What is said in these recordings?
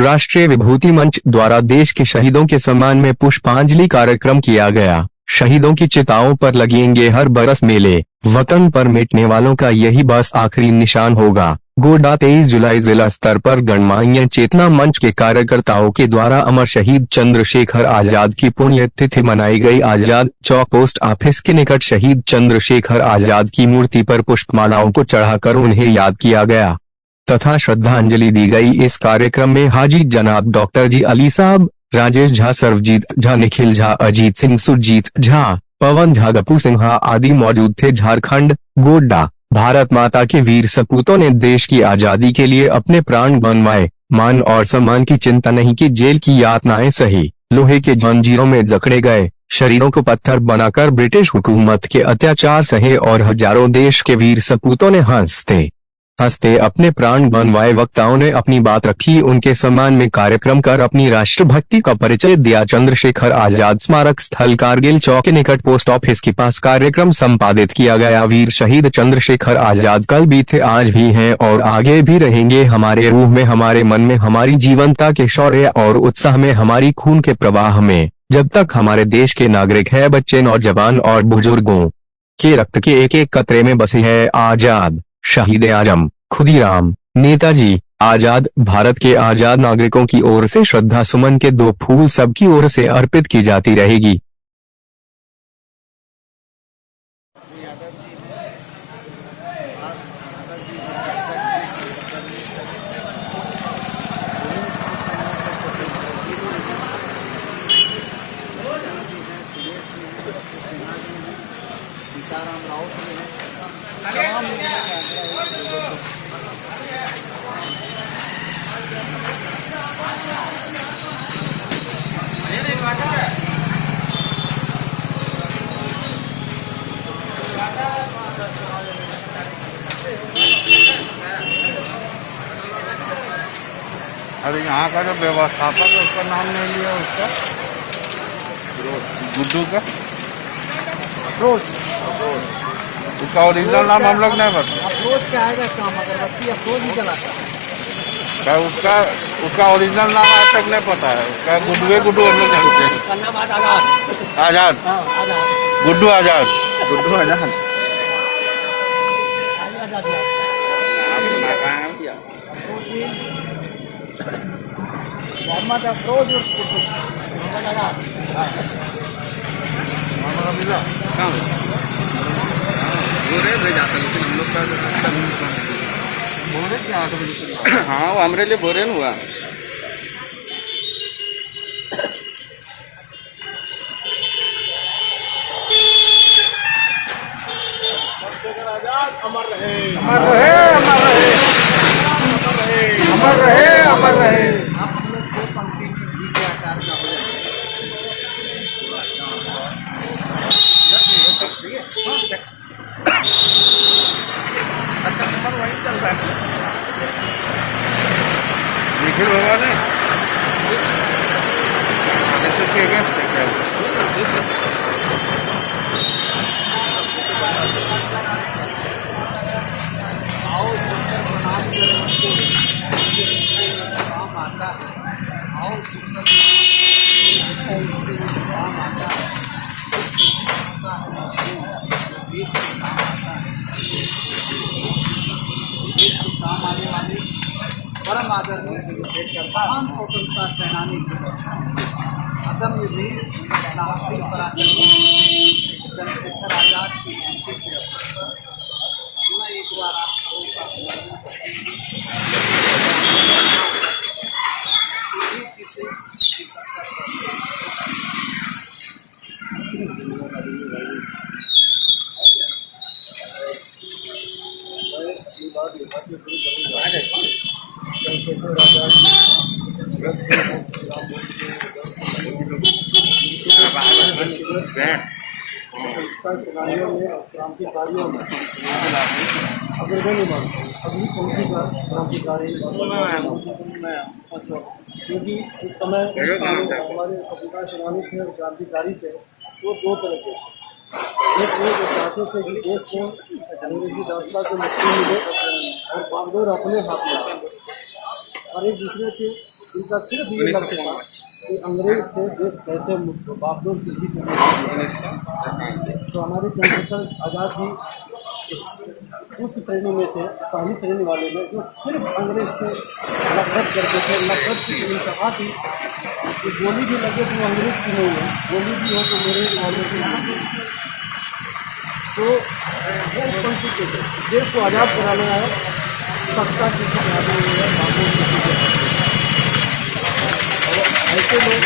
राष्ट्रीय विभूति मंच द्वारा देश के शहीदों के सम्मान में पुष्पांजलि कार्यक्रम किया गया। शहीदों की चिताओं पर लगेंगे हर बरस मेले, वतन पर मिटने वालों का यही बस आखिरी निशान होगा। गोड्डा 23 जुलाई जिला स्तर पर गणमान्य चेतना मंच के कार्यकर्ताओं के द्वारा अमर शहीद चंद्रशेखर आजाद की पुण्यतिथि मनाई गई। आजाद चौक पोस्ट ऑफिस के निकट शहीद चंद्रशेखर आजाद की मूर्ति पर पुष्पमालाओं को चढ़ाकर उन्हें याद किया गया तथा श्रद्धांजलि दी गई। इस कार्यक्रम में हाजी जनाब डॉक्टर जी अली साहब, राजेश झा, सर्वजीत झा, निखिल झा, अजीत सिंह, सुरजीत झा, पवन झा, गप्पू सिन्हा आदि मौजूद थे। झारखंड, गोड्डा। भारत माता के वीर सपूतों ने देश की आजादी के लिए अपने प्राण बनवाए, मान और सम्मान की चिंता नहीं की, जेल की यातनाएं सही, लोहे के जंजीरों में जकड़े गए, शरीरों को पत्थर बनाकर ब्रिटिश हुकूमत के अत्याचार सहे और हजारों देश के वीर सपूतों ने हंसते हंसते अपने प्राण बनवाए। वक्ताओं ने अपनी बात रखी, उनके सम्मान में कार्यक्रम कर अपनी राष्ट्रभक्ति का परिचय दिया। चंद्रशेखर आजाद स्मारक स्थल कारगिल चौक के निकट पोस्ट ऑफिस के पास कार्यक्रम संपादित किया गया। वीर शहीद चंद्रशेखर आजाद कल भी थे, आज भी हैं और आगे भी रहेंगे। हमारे रूह में, हमारे मन में, हमारी जीवंतता के शौर्य और उत्साह में, हमारी खून के प्रवाह में। जब तक हमारे देश के नागरिक है, बच्चे, नौजवान और बुजुर्गों के रक्त के एक एक कतरे में बसे है आजाद। शहीद आजम खुदीराम नेताजी आजाद। भारत के आजाद नागरिकों की ओर से श्रद्धा सुमन के 2 फूल सबकी ओर से अर्पित की जाती रहेगी। अरे यहाँ का जो व्यवस्थापक है उसका नाम नहीं लिया, उसका गुड्डू का अफरोज, उसका ओरिजिनल नाम हम लोग नहीं बताते। अफरोज क्या आएगा काम, अगरबत्ती अफरोज ही चलाता है। उसका ओरिजिनल नाम आज तक नहीं पता है। उसका गुड्डू हम लोग जानते हैं। आजाद, गुड्डू आजाद, गुड्डू आजाद। मोहम्मद अफरोज हाँ, वो हमारे लिए बोरे न हुआ। अमर रहे, अमर रहे, अमर रहे, अमर रहे, अमर रहे। आप हम लोग 2 पंक्ति में भी के आकार का हो जाए। निखिल बाबा ने काम आने वाले परम आदरणीय महान स्वतंत्रता सेनानी, अदम्य वीर, साहसी पराक्रमी चंद्रशेखर आजाद की जयंती के अवसर पर मैं एक बार आप सबका अभिनंदन इस अवसर पर सेनानियों में और क्रांतिकारियों में अग्रगण्य मानता हूँ। अभी कौन क्रांतिकारी क्योंकि उस समय हमारे स्वतंत्रता सेनानी थे और क्रांतिकारी थे, वो 2 तरह के थे। एक वो जो चाहते थे कि देश को अंग्रेजी दासता से मुक्ति मिले और बागडोर अपने हाथ में, और एक दूसरे के इनका सिर्फ ये लक्ष्य था कि अंग्रेज से देश कैसे मुक्त हो, बागडोर किसी को नहीं। तो हमारे चंद्रशेखर आज़ाद जी उस श्रेणी में थे, पहली श्रेणी वाले में, जो सिर्फ अंग्रेज से नफरत करते थे। नफरत की इंतहा थी कि गोली भी लगे तो अंग्रेज की नहीं है, गोली भी हो तो मेरे मामले की नहीं। तो वो उस पंक्ति के थे, देश को आज़ाद कराना है, सत्ता किसी के हाथ में नहीं है, बागडोर किसी के हाथ में। ऐसे लोग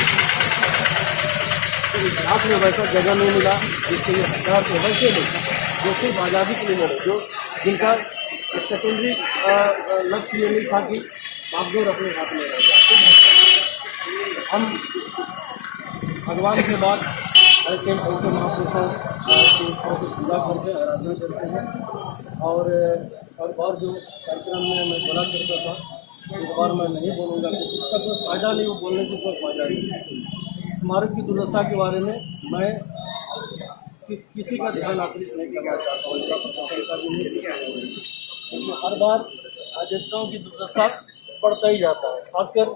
इतिहास में वैसा जगह नहीं मिला जिसके लिए हथियार थे। वैसे लोग जो सिर्फ आज़ादी के लिए लड़े, जो जिनका सेकेंडरी लक्ष्य ये नहीं था कि बागडोर अपने हाथ में रह जाए। हम भगवान के बाद ऐसे महापुरुषों की पूजा करके आराधना करते हैं। और बार जो कार्यक्रम में मैं बोला करता था, इस बार मैं नहीं बोलूँगा कि इसका कोई फायदा नहीं, वो बोलने से कोई फायदा नहीं। स्मारक की दुर्दशा के बारे में मैं किसी का ध्यान आकृष्ट नहीं करना चाहता हूँ, इसका प्रशंसा भी नहीं करना चाहता हूँ। क्योंकि हर बार अजंताओं की दुर्दशा बढ़ता ही जाता है। खासकर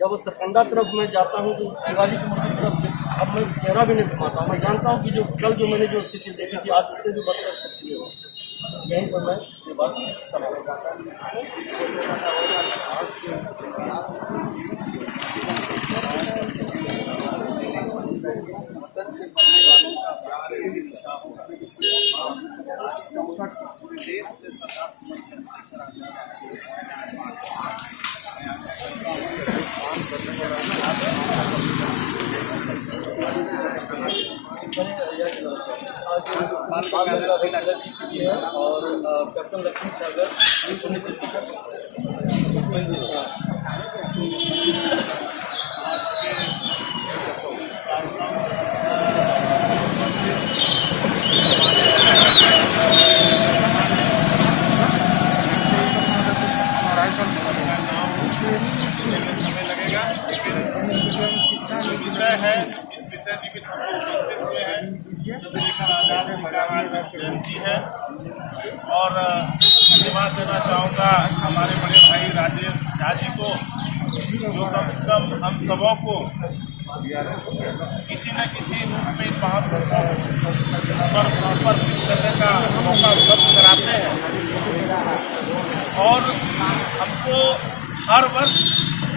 जब सरकंडा तरफ मैं जाता हूँ तो शिवाजी की मूर्ति तरफ अब मैं चेहरा भी नहीं घुमाता। मैं जानता हूँ कि जो कल जो मैंने जो स्थिति देखी थी, आज उससे भी बदतर स्थिति हो। यहीं पर मैं ये बात समाप्त करता हूँ। देश से सदा चंद्रशेखर और कैप्टन लक्ष्मी सागर समय लगेगा, लेकिन जो विषय है इस विषय निमित्त हम लोग उपस्थित हुए हैं। चंद्रशेखर आज़ाद जी का आज जयंती है और धन्यवाद देना चाहूँगा हमारे बड़े भाई राजेश झा जी को, जो कम से कम हम सबों को किसी न किसी रूप में इन महापुरुषों पर पुष्पार्पित करने का मौका उपलब्ध कराते हैं और हमको हर वर्ष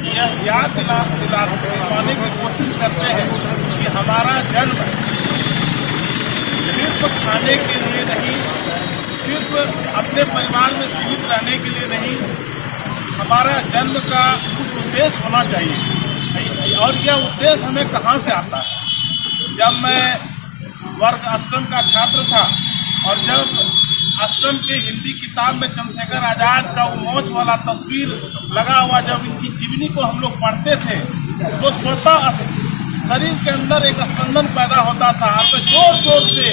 यह याद दिलाने की कोशिश करते हैं कि हमारा जन्म सिर्फ खाने के लिए नहीं, सिर्फ अपने परिवार में सीमित रहने के लिए नहीं, हमारा जन्म का कुछ उद्देश्य होना चाहिए। और यह उद्देश्य हमें कहाँ से आता है? जब मैं वर्ग अष्टम का छात्र था और जब अष्टम के हिंदी किताब में चंद्रशेखर आज़ाद का वो मौज वाला तस्वीर लगा हुआ, जब इनकी जीवनी को हम लोग पढ़ते थे तो स्वतः शरीर के अंदर एक स्पंदन पैदा होता था। और मैं जोर जोर से,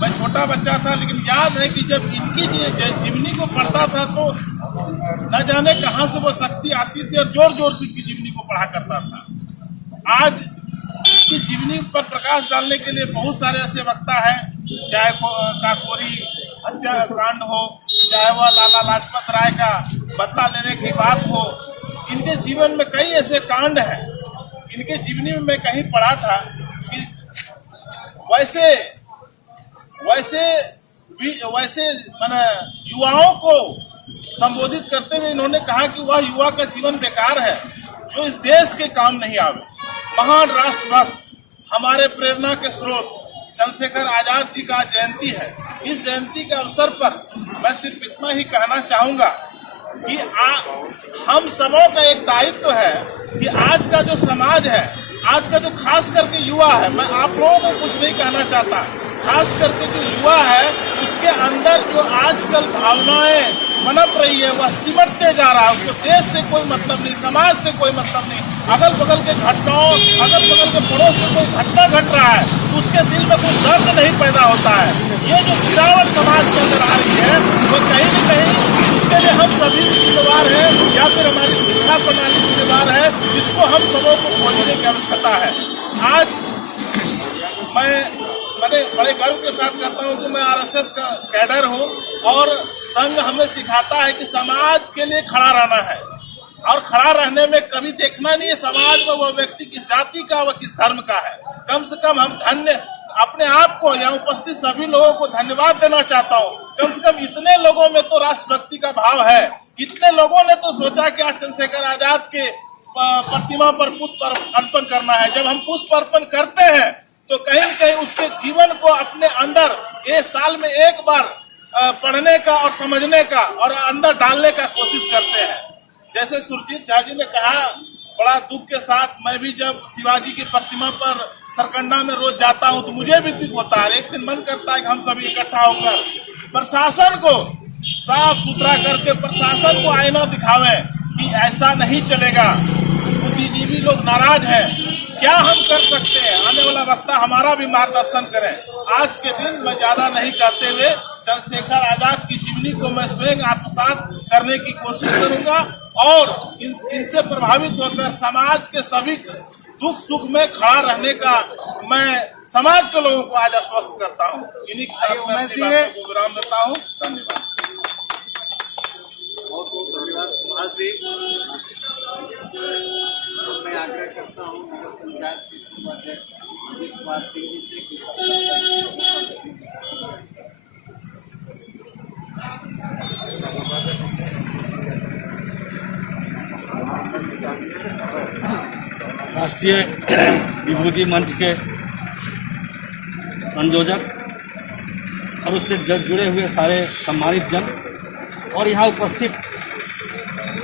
मैं छोटा बच्चा था लेकिन याद है कि जब इनकी जीवनी को पढ़ता था तो न जाने कहाँ से वो शक्ति आती थी और जोर जोर से इनकी जीवनी को पढ़ा करता था। आज की जीवनी पर प्रकाश डालने के लिए बहुत सारे ऐसे वक्ता हैं, चाहे काकोरी हत्याकांड हो, चाहे वह लाला लाजपत राय का बदला लेने की बात हो। इनके जीवन में कई ऐसे कांड हैं। इनके जीवनी में मैं कहीं पढ़ा था कि वैसे मैंने युवाओं को संबोधित करते हुए इन्होंने कहा कि वह युवा का जीवन बेकार है जो इस देश के काम नहीं आवे। महान राष्ट्रभक्त, हमारे प्रेरणा के स्रोत चंद्रशेखर आज़ाद जी का जयंती है। इस जयंती के अवसर पर मैं सिर्फ इतना ही कहना चाहूँगा कि हम सबों का एक दायित्व है कि आज का जो समाज है, आज का जो खास करके युवा है, मैं आप लोगों को कुछ नहीं कहना चाहता, खास करके जो युवा है उसके अंदर जो आजकल भावनाएं पनप रही है वह सिमटते जा रहा है। उसको देश से कोई मतलब नहीं, समाज से कोई मतलब नहीं, अगल बगल के घटनाओं, अगल बगल के पड़ोस में कोई घटना घट रहा है तो उसके दिल में कोई दर्द नहीं पैदा होता है। ये जो गिरावट समाज के अंदर आ रही है वो कहीं न कहीं उसके लिए हम सभी जिम्मेवार हैं या फिर हमारी शिक्षा प्रणाली जिम्मेवार है, जिसको हम सबों को खोजने की आवश्यकता है। आज मैंने बड़े गर्व के साथ कहता हूँ कि मैं आरएसएस का कैडर हूँ और संघ हमें सिखाता है कि समाज के लिए खड़ा रहना है। और खड़ा रहने में कभी देखना नहीं है समाज में वो व्यक्ति किस जाति का व किस धर्म का है। कम से कम हम धन्य अपने आप को यहाँ उपस्थित सभी लोगों को धन्यवाद देना चाहता हूँ। कम से कम इतने लोगों में तो राष्ट्रभक्ति का भाव है। इतने लोगों ने तो सोचा कि आज चंद्रशेखर आजाद के प्रतिमा पर पुष्प अर्पण करना है। जब हम पुष्प अर्पण करते हैं तो कहीं न कहीं उसके जीवन को अपने अंदर एक साल में एक बार पढ़ने का और समझने का और अंदर डालने का कोशिश करते हैं। जैसे सुरजीत झा जी ने कहा, बड़ा दुख के साथ मैं भी जब शिवाजी की प्रतिमा पर सरकंडा में रोज जाता हूं तो मुझे भी दुख होता है। एक दिन मन करता है कि हम सभी इकट्ठा होकर प्रशासन को साफ सुथरा करके प्रशासन को आईना दिखावे कि ऐसा नहीं चलेगा। बुद्धिजीवी लोग नाराज हैं, क्या हम कर सकते हैं? आने वाला वक्ता हमारा भी मार्गदर्शन करें। आज के दिन मैं ज्यादा नहीं कहते हुए चंद्रशेखर आजाद की जीवनी को मैं स्वयं आत्मसात करने की कोशिश करूंगा और इनसे प्रभावित होकर समाज के सभी दुख सुख में खड़ा रहने का मैं समाज के लोगों को आज आश्वस्त करता हूं। इन्हीं के साथ मैं अपनी बातों को विराम देता हूं। धन्यवाद। बहुत बहुत धन्यवाद सुभाष जी। तो मैं आग्रह करता हूँ नगर पंचायत के पूर्व अध्यक्ष अजीत कुमार सिंह जी से कि राष्ट्रीय विभूति मंच के संयोजक और उससे जुड़े हुए सारे सम्मानित जन और यहाँ उपस्थित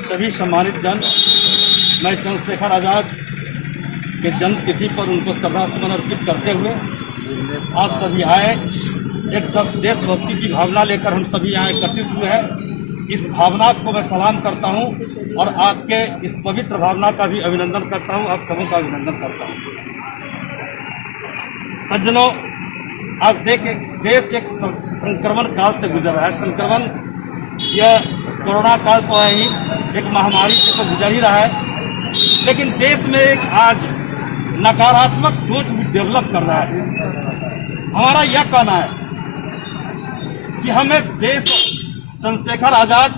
सभी सम्मानित जन, मैं चंद्रशेखर आजाद के जन्म तिथि पर उनको श्रद्धासुमन अर्पित करते हुए आप सभी आए, एक देशभक्ति की भावना लेकर हम सभी यहाँ एकत्रित हुए हैं। इस भावना को मैं सलाम करता हूँ और आपके इस पवित्र भावना का भी अभिनंदन करता हूँ, आप सबों का अभिनंदन करता हूँ। सज्जनों, आज देश एक संक्रमण काल से गुजर रहा है। संक्रमण, यह कोरोना काल तो है ही, एक महामारी से तो गुजर ही रहा है, लेकिन देश में एक आज नकारात्मक सोच भी डेवलप कर रहा है। हमारा यह कहना है कि हमें देश, चंद्रशेखर आजाद,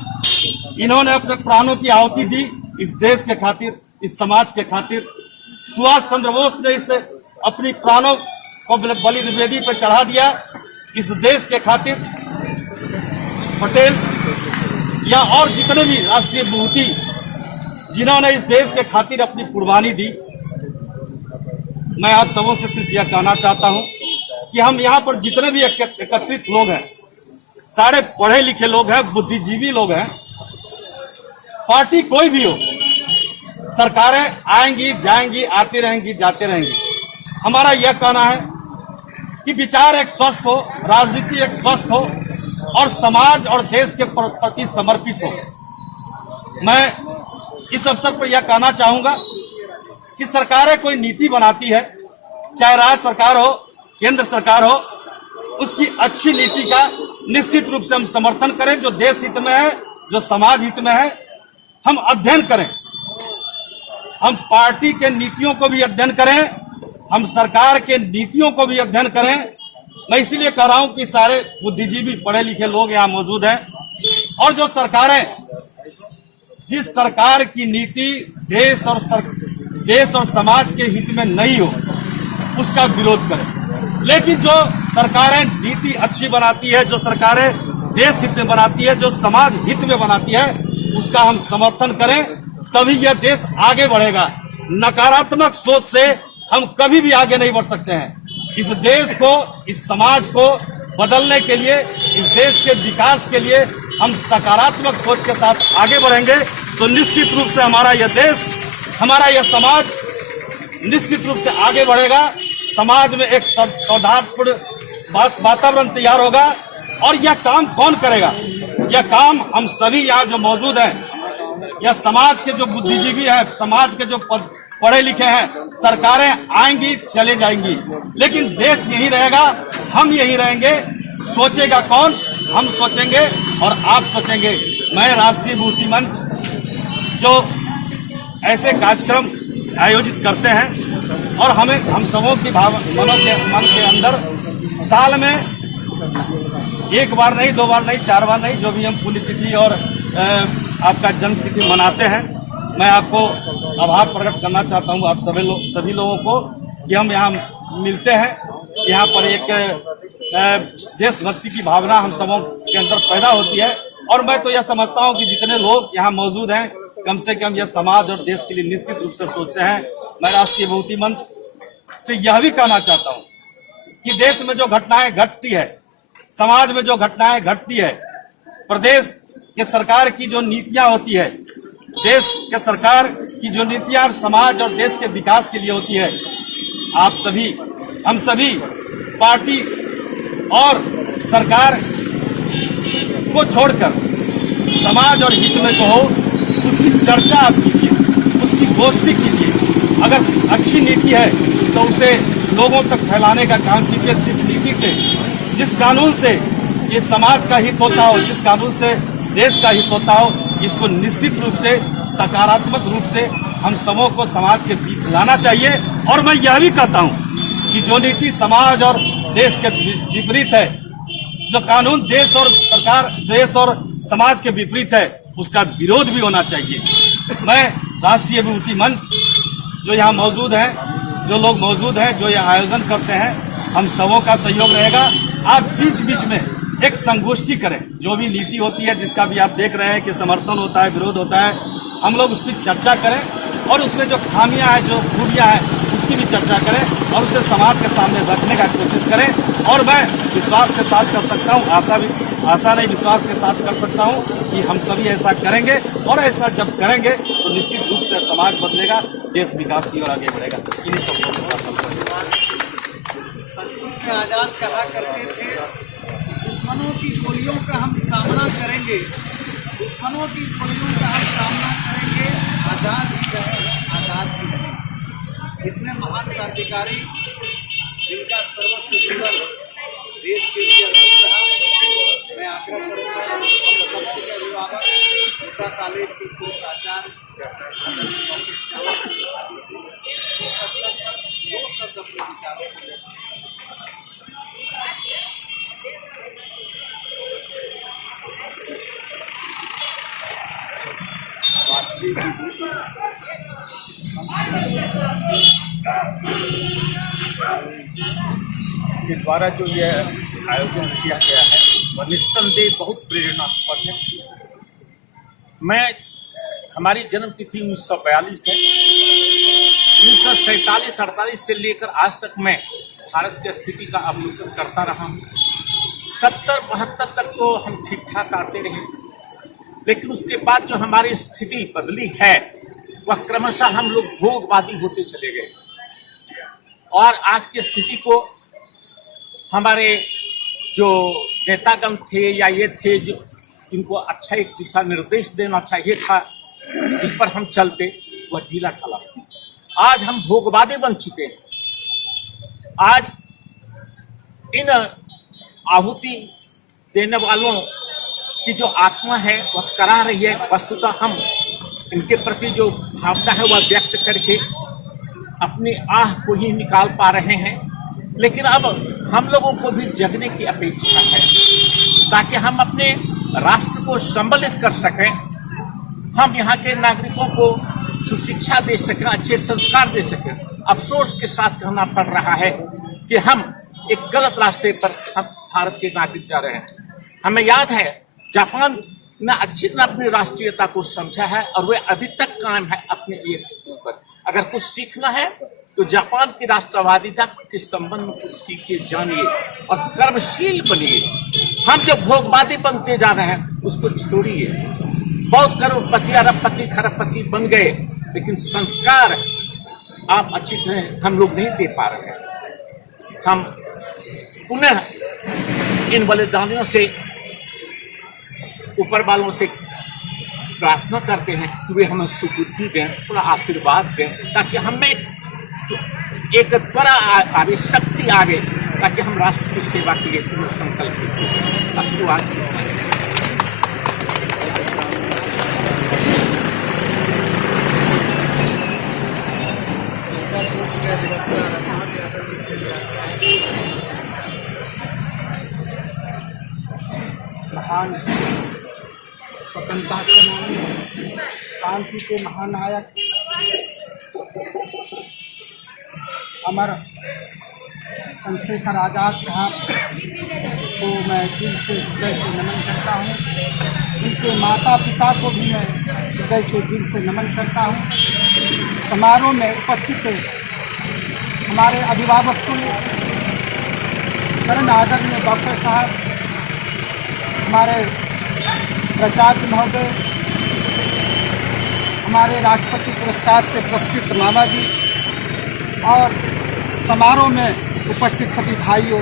इन्होंने अपने प्राणों की आहुति दी इस देश के खातिर, इस समाज के खातिर। सुभाष चंद्र बोस ने इस अपनी प्राणों को बलि वेदी पर चढ़ा दिया इस देश के खातिर। पटेल या और जितने भी राष्ट्रीय विभूति जिन्होंने इस देश के खातिर अपनी कुर्बानी दी, मैं आप सबों से सिर्फ यह कहना चाहता हूं कि हम यहाँ पर जितने भी एकत्रित लोग हैं, सारे पढ़े लिखे लोग हैं, बुद्धिजीवी लोग हैं। पार्टी कोई भी हो, सरकारें आएंगी जाएंगी, आती रहेंगी जाती रहेंगी। हमारा यह कहना है कि विचार एक स्वस्थ हो, राजनीति एक स्वस्थ हो और समाज और देश के प्रति समर्पित हो। मैं इस अवसर पर यह कहना चाहूंगा कि सरकारें कोई नीति बनाती है, चाहे राज्य सरकार हो, केंद्र सरकार हो, उसकी अच्छी नीति का निश्चित रूप से हम समर्थन करें। जो देश हित में है, जो समाज हित में है, हम अध्ययन करें। हम पार्टी के नीतियों को भी अध्ययन करें, हम सरकार के नीतियों को भी अध्ययन करें। मैं इसीलिए कह रहा हूं कि सारे बुद्धिजीवी पढ़े लिखे लोग यहाँ मौजूद हैं और जो सरकारें, जिस सरकार की नीति देश और समाज के हित में नहीं हो, उसका विरोध करें। लेकिन जो सरकारें नीति अच्छी बनाती है, जो सरकारें देश हित में बनाती है, जो समाज हित में बनाती है, उसका हम समर्थन करें, तभी यह देश आगे बढ़ेगा। नकारात्मक सोच से हम कभी भी आगे नहीं बढ़ सकते हैं। इस देश को, इस समाज को बदलने के लिए, इस देश के विकास के लिए हम सकारात्मक सोच के साथ आगे बढ़ेंगे तो निश्चित रूप से हमारा यह देश, हमारा यह समाज निश्चित रूप से आगे बढ़ेगा। समाज में एक सौहार्दपूर्ण वातावरण तैयार होगा। और यह काम कौन करेगा? यह काम हम सभी यहाँ जो मौजूद हैं, यह समाज के जो बुद्धिजीवी हैं, समाज के जो पढ़े लिखे हैं। सरकारें आएंगी चले जाएंगी, लेकिन देश यही रहेगा, हम यही रहेंगे। सोचेगा कौन? हम सोचेंगे और आप सोचेंगे। मैं राष्ट्रीय विभूति मंच जो ऐसे कार्यक्रम आयोजित करते हैं और हमें हम सबों की मन के अंदर साल में एक बार नहीं, दो बार नहीं, चार बार नहीं, जो भी हम पुण्यतिथि और आपका जन्म तिथि मनाते हैं, मैं आपको आभार प्रकट करना चाहता हूँ आप सभी लोगों को कि हम यहाँ मिलते हैं। यहाँ पर एक देशभक्ति की भावना हम सबों के अंदर पैदा होती है और मैं तो यह समझता हूँ कि जितने लोग यहाँ मौजूद हैं कम से कम यह समाज और देश के लिए निश्चित रूप से सोचते हैं। मैं राष्ट्रीय विभूति मंच से यह भी कहना चाहता हूँ कि देश में जो घटनाएं घटती है, समाज में जो घटनाएं घटती है, प्रदेश के सरकार की जो नीतियां होती है, देश के सरकार की जो नीतियां समाज और देश के विकास के लिए होती है, आप सभी हम सभी पार्टी और सरकार को छोड़कर समाज और हित में जो हो उसकी चर्चा आप कीजिए, उसकी गोष्ठी कीजिए। अगर अच्छी नीति है तो उसे लोगों तक फैलाने का काम कीजिए। जिस नीति से, जिस कानून से ये समाज का हित होता हो, जिस कानून से देश का हित होता हो, इसको निश्चित रूप से सकारात्मक रूप से हम सबों को समाज के बीच लाना चाहिए। और मैं यह भी कहता हूं कि जो नीति समाज और देश के विपरीत है, जो कानून देश और सरकार, देश और समाज के विपरीत है, उसका विरोध भी होना चाहिए। मैं राष्ट्रीय विभूति मंच जो यहाँ मौजूद है, जो लोग मौजूद हैं, जो यह आयोजन करते हैं, हम सबों का सहयोग रहेगा। आप बीच बीच में एक संगोष्ठी करें, जो भी नीति होती है, जिसका भी आप देख रहे हैं कि समर्थन होता है, विरोध होता है, हम लोग उस पर चर्चा करें और उसमें जो खामियां हैं, जो खूबियां हैं, उसकी भी चर्चा करें और उसे समाज के सामने रखने का कोशिश करें। और मैं विश्वास के साथ कर सकता हूँ, आशा नहीं विश्वास के साथ कर सकता हूँ कि हम सभी ऐसा करेंगे और ऐसा जब करेंगे तो निश्चित रूप से समाज बदलेगा, देश विकास की ओर आगे बढ़ेगा। इन्हीं सबको सतगुरु आजाद कहा करते थे, दुश्मनों की गोलियों का हम सामना करेंगे, दुश्मनों की गोलियों का हम सामना करेंगे, आज़ाद ही रहें, आज़ाद ही रहें। इतने महान क्रांतिकारी जिनका सर्वस्व जीवन देश के लिए अर्पित रहा। मैं आग्रह करूँगा हम सबों के अभिभावक, गीता कॉलेज के पूर्व आचार्य डॉक्टर श्यामा आदि से इस अवसर पर 2 शब्द अपने विचारों को के द्वारा जो यह आयोजन किया गया है वह निस्संदेह बहुत प्रेरणास्पद है। हमारी जन्म तिथि 1942 है। 1947-48 से लेकर आज तक मैं भारत की स्थिति का अवलोकन करता रहा हूँ। 70-72 तक तो हम ठीक ठाक आते रहे, लेकिन उसके बाद जो हमारी स्थिति बदली है वह क्रमशः हम लोग भोगवादी होते चले गए और आज की स्थिति को हमारे जो नेतागण थे या ये थे जो इनको अच्छा एक दिशा निर्देश देना चाहिए था जिस पर हम चलते, वह ढीला ढाला। आज हम भोगवादी बन चुके हैं। आज इन आहुति देने वालों की जो आत्मा है वह करा रही है। वस्तुतः हम इनके प्रति जो भावना है वह व्यक्त करके अपनी आह को ही निकाल पा रहे हैं, लेकिन अब हम लोगों को भी जगने की अपेक्षा है ताकि हम अपने राष्ट्र को सम्मिलित कर सकें, हम यहाँ के नागरिकों को सुशिक्षा दे सकें, अच्छे संस्कार दे सकें। अफसोस के साथ कहना पड़ रहा है कि हम एक गलत रास्ते पर हम भारत के नागरिक जा रहे हैं। हमें याद है जापान ने अच्छी तरह अपनी राष्ट्रीयता को समझा है और वे अभी तक कायम है अपने इस पर। अगर कुछ सीखना है तो जापान की राष्ट्रवादिता के संबंध में कुछ सीखिए, जानिए और कर्मशील बनिए। हम जो भोगवादी बनते जा रहे हैं उसको छोड़िए। बहुत करोड़पति, अरबपति, खरबपति बन गए, लेकिन संस्कार आप अच्छी तरह हम लोग नहीं दे पा रहे हैं। हम पुनः इन बलिदानियों से, ऊपर वालों से प्रार्थना करते हैं कि वे हमें सुबुद्धि दें, थोड़ा आशीर्वाद दें, ताकि हमें एक त्वरा आवे, शक्ति आवे, ताकि हम राष्ट्र की सेवा के लिए पूर्ण संकल्पित हो। आशीर्वाद महान स्वतंत्रता सेनानी क्रांति के महानायक अमर चंद्रशेखर आज़ाद साहब को मैं दिल से हृदय से नमन करता हूँ। उनके माता पिता को भी मैं हृदय से दिल से नमन करता हूँ। समारोह में उपस्थित हमारे अभिभावक परम आदरणीय डॉक्टर साहब, हमारे प्राचार्य महोदय, हमारे राष्ट्रपति पुरस्कार से पुरस्कृत मामा जी और समारोह में उपस्थित सभी भाइयों,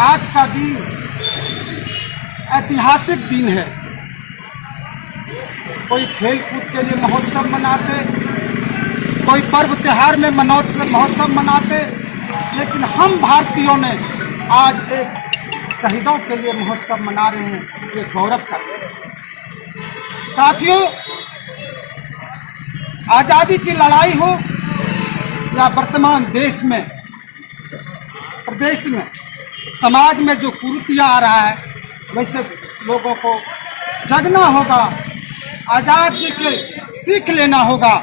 आज का दिन ऐतिहासिक दिन है। कोई खेल कूद के लिए महोत्सव मनाते, कोई पर्व त्योहार में महोत्सव मनाते, लेकिन हम भारतीयों ने आज एक शहीदों के लिए महोत्सव मना रहे हैं। ये गौरव का विषय। साथियों, आज़ादी की लड़ाई हो या वर्तमान देश में, प्रदेश में, समाज में जो कुरीतियाँ आ रहा है, वैसे लोगों को जगना होगा, आज़ादी के सीख लेना होगा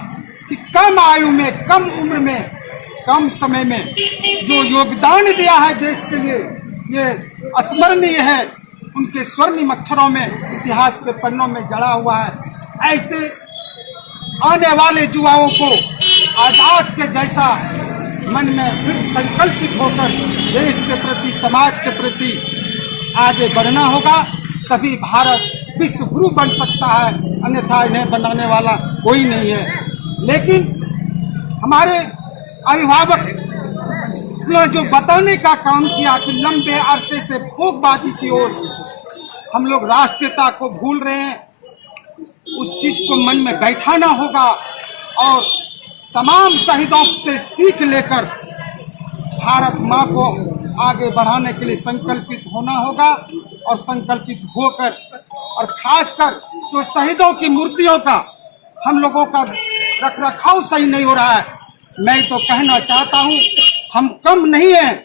कि कम आयु में, कम उम्र में, कम समय में जो योगदान दिया है देश के लिए, ये अस्मरणीय है। उनके स्वर्णिम अक्षरों में इतिहास के पन्नों में जड़ा हुआ है। ऐसे आने वाले युवाओं को आज़ाद के जैसा मन में फिर संकल्पित होकर देश के प्रति, समाज के प्रति आगे बढ़ना होगा। तभी भारत विश्व गुरु बन सकता है, अन्यथा इन्हें बनाने वाला कोई नहीं है। लेकिन हमारे अभिभावक ने जो बताने का काम किया कि लंबे अरसे से भोगबाजी की ओर हम लोग राष्ट्रीयता को भूल रहे हैं, उस चीज को मन में बैठाना होगा और तमाम शहीदों से सीख लेकर भारत माँ को आगे बढ़ाने के लिए संकल्पित होना होगा। और संकल्पित होकर, और खासकर जो शहीदों की मूर्तियों का हम लोगों का रख रखाव सही नहीं हो रहा है, मैं तो कहना चाहता हूँ, हम कम नहीं हैं,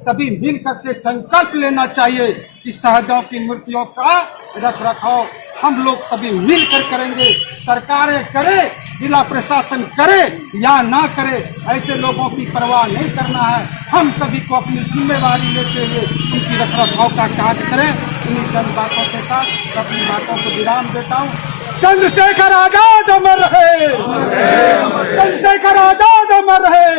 सभी मिल करके संकल्प लेना चाहिए कि शहीदों की मूर्तियों का रख रखाव हम लोग सभी मिलकर करेंगे। सरकारें करे, जिला प्रशासन करे या ना करे, ऐसे लोगों की परवाह नहीं करना है। हम सभी को अपनी जिम्मेवारी लेते हुए उनकी रख रखाव का कार्य करें। इन्हीं चंद बातों के साथ अपनी बातों को विराम देता हूँ। चंद्रशेखर आजाद अमर रहे, चंद्रशेखर आजाद अमर रहे।